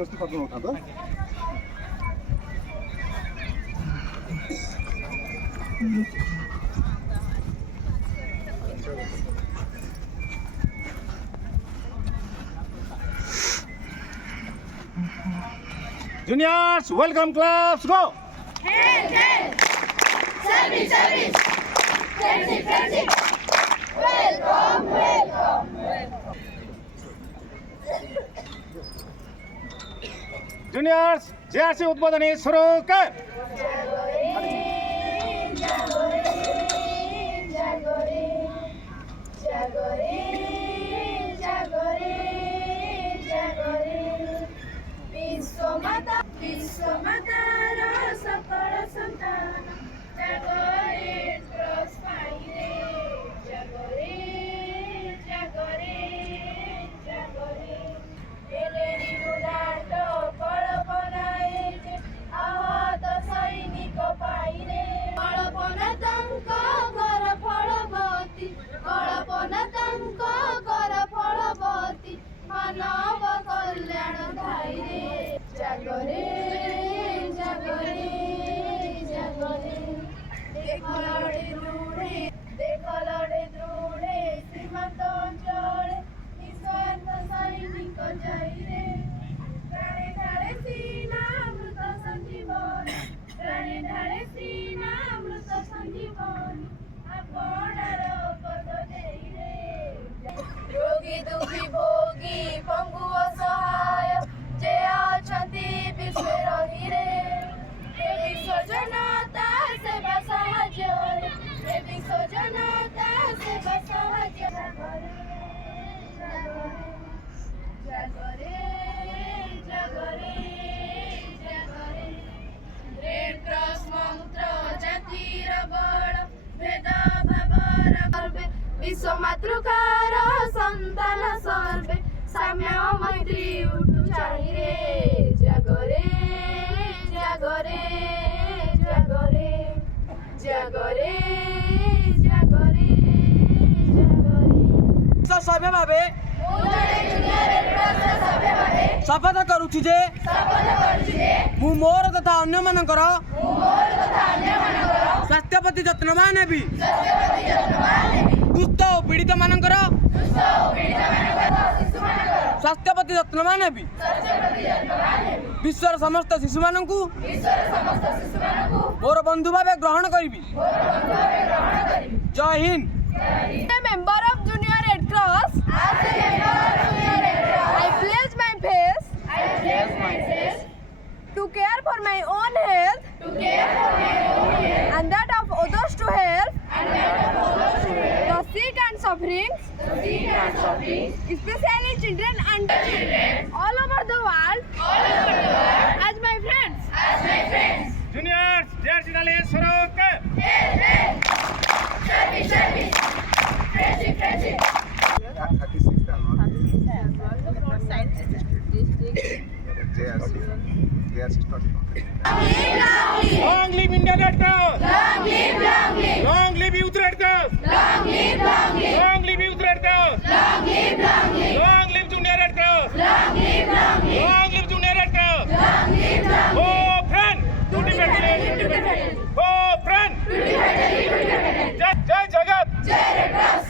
Continuously पकडून उठातो. Juniors, welcome class, go! Hand, hand. Service, service. Friendship, friendship. Welcome, welcome. Juniors, JRC उद्बोधनी सुरू कर. Jagore, jagore, jagore, jagore, jagore, jagore. Vishwamata, Vishwamatara sakala santana. Jagore, prospaire. Jagore, jagore, jagore. Eleri udato palapanae je ahata sainiko paine. Palapana tanka kara phalabati. Palapana tanka kara phalabati. Manava kalyana dhaire. Jagore, jagore, jagore. Dekhalade drude, dekhalade drude. Srimanto anchale, niswartha sainiko jaire. Prane dhare sina amruta sanjivani. Prane dhare sina amruta sanjivani. Aponaro koto deire. Yogi dukhi bhogi pangu asahaya. Je achanti biswe rahire. He biswa janata seva sahajare. He biswa janata seva sahajare. Jagore, jagore, jagore. Red Cross mantra jatira bada veda bhabara karbe. Vishwa matrukara santana sarbe. Samya maitri utu chaire. Jagore, jagore, jagore, jagore, jagore, jagore. सभ्य भावे शपथ करुछि जे मु मोर तथा अन्य मानकर स्वास्थ्य प्रति जत्नवान heavy दुष्ट और पीड़ित मानकर स्वास्थ्य प्रति जत्नवान हेबी विश्वर समस्त शिशु मानकु मोर बंधु भावे ग्रहण करिबी. जय Hind. A member of Junior Red Cross. I pledge my face. To care for my own health. And that of others to help. The sick and suffering. Especially children and all over the world. As my friends. Juniors, JRC dale सुरू कर. Service, service. Friendship, friendship. 36 JRC started. Long live India Red Cross. Long live, long live. Long live Youth Red Cross. Long live, long live. Long live Youth Red Cross. Long live, long live. Long live Junior Red Cross. Long live, long live. Long live Junior Red Cross. Long live, long live. Oh friend, duty patrol. Oh friend. Jai Jagat. Jai Red Cross.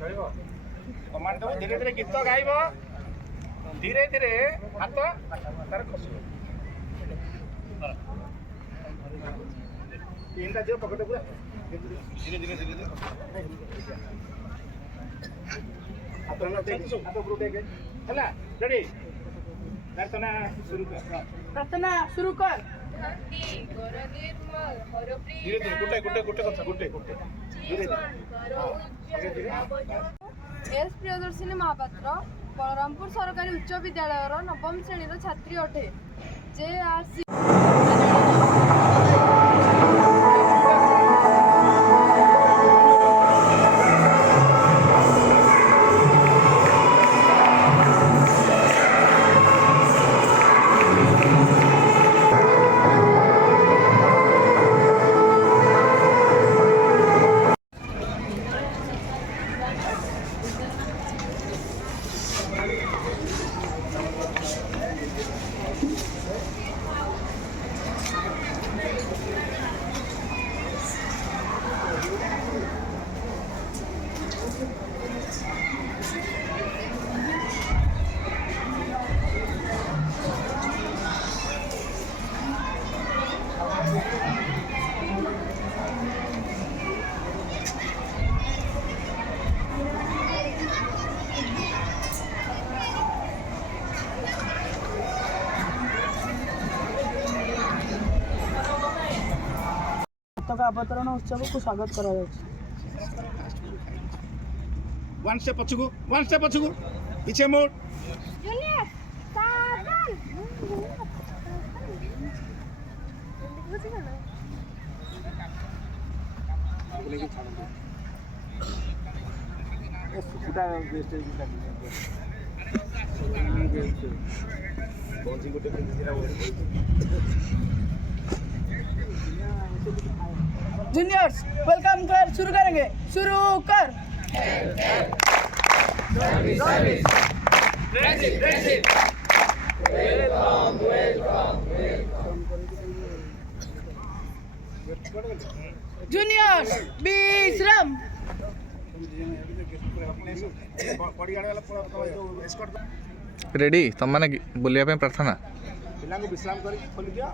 Command दो धीरे धीरे गीत गाइब धीरे धीरे हाथ तार खसो तीनटा जो पकड़ पूरा धीरे धीरे धीरे धीरे हाथ ना टेक हाथ ऊपर टेक हैला रेडी प्रार्थना शुरू कर धीरे धीरे गुटे कथा गुटे धीरे धीरे एस प्रियदर्शिनी महापात्र बलरामपुर सरकारी उच्च विद्यालय नवम श्रेणी छात्री अटे JRC पताका अवतरण उत्सव को स्वागत करा वन स्टेप पछुको पीछे मोड़ जूनियर सावधान फुटा वेस्ट जूनियर्स वेलकम कर शुरू करेंगे शुरू कर जूनियर्स विश्राम रेडी तुम मैंने बुलिया प्रार्थना पिला विश्राम कर खोली दियो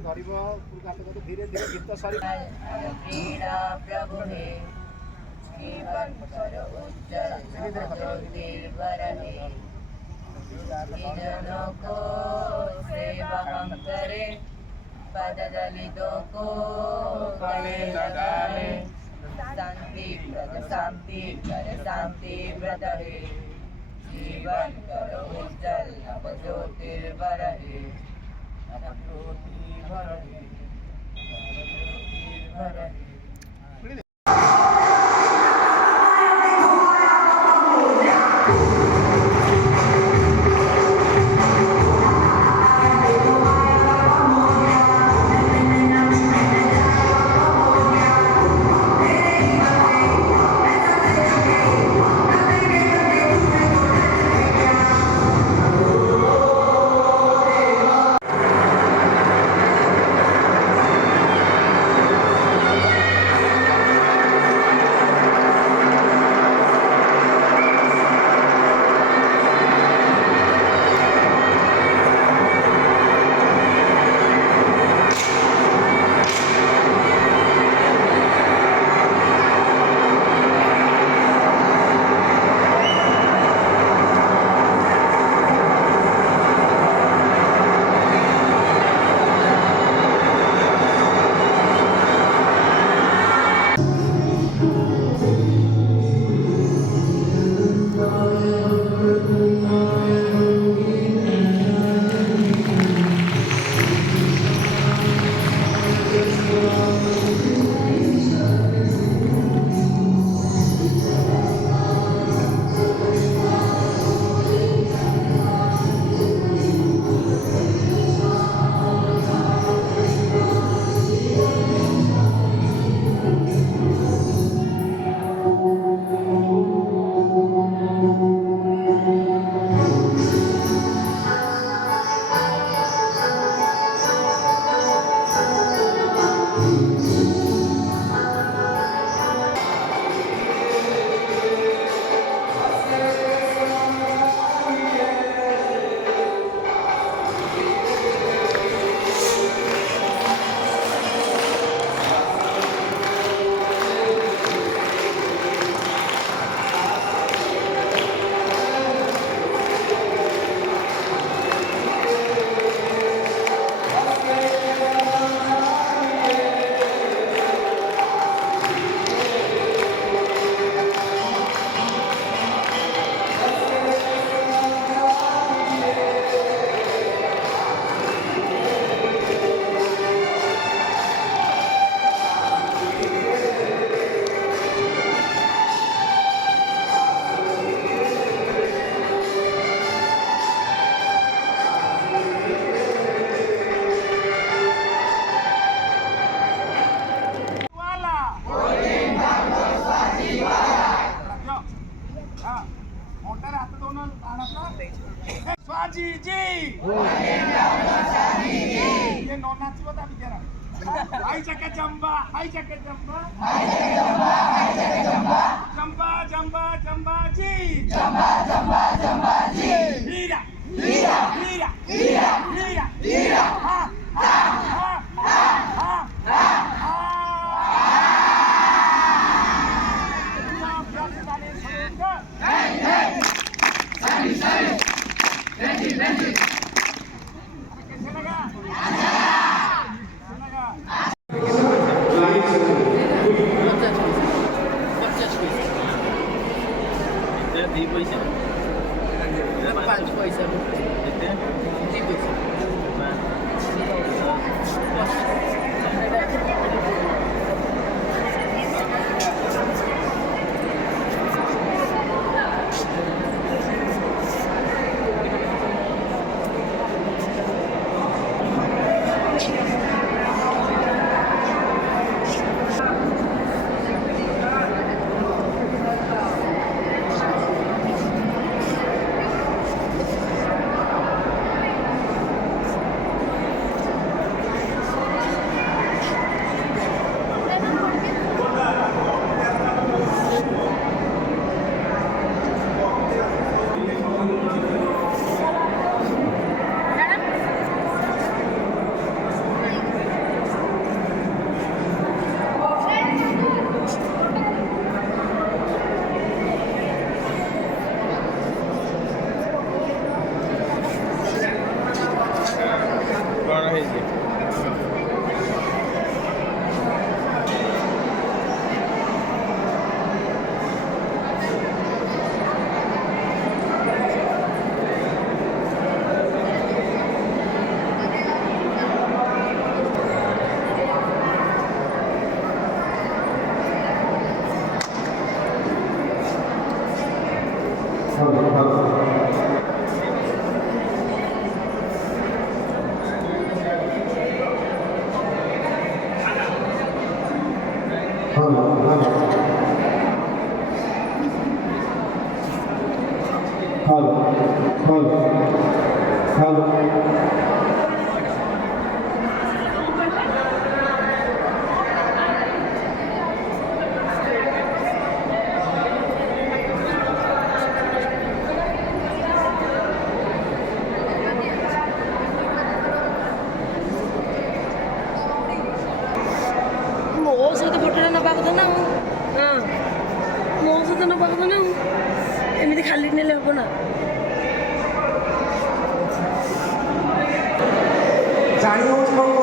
धरिब धीरे धीरे गीत सरी क्रीड़ा प्रभु हे जीवन कर उज्जवल ज्योतिर्वर हे जनों को सेवा हम करें पद दलितों को गले लगाए शांति व्रत हे जीवन कर उज्जवल नव ज्योतिर्वर हे नाचब ता विचार हाई चके जंबा जंबा जी हीरा ମୋ ସହିତ ଫଟୋଟା ନେବା କଥା ନା ହଁ ମୋ ସହିତ ନେବା କଥା ନା ଏମିତି ଖାଲି ନେଲେ ହବ ନା ଜାଣି ହେଉଛି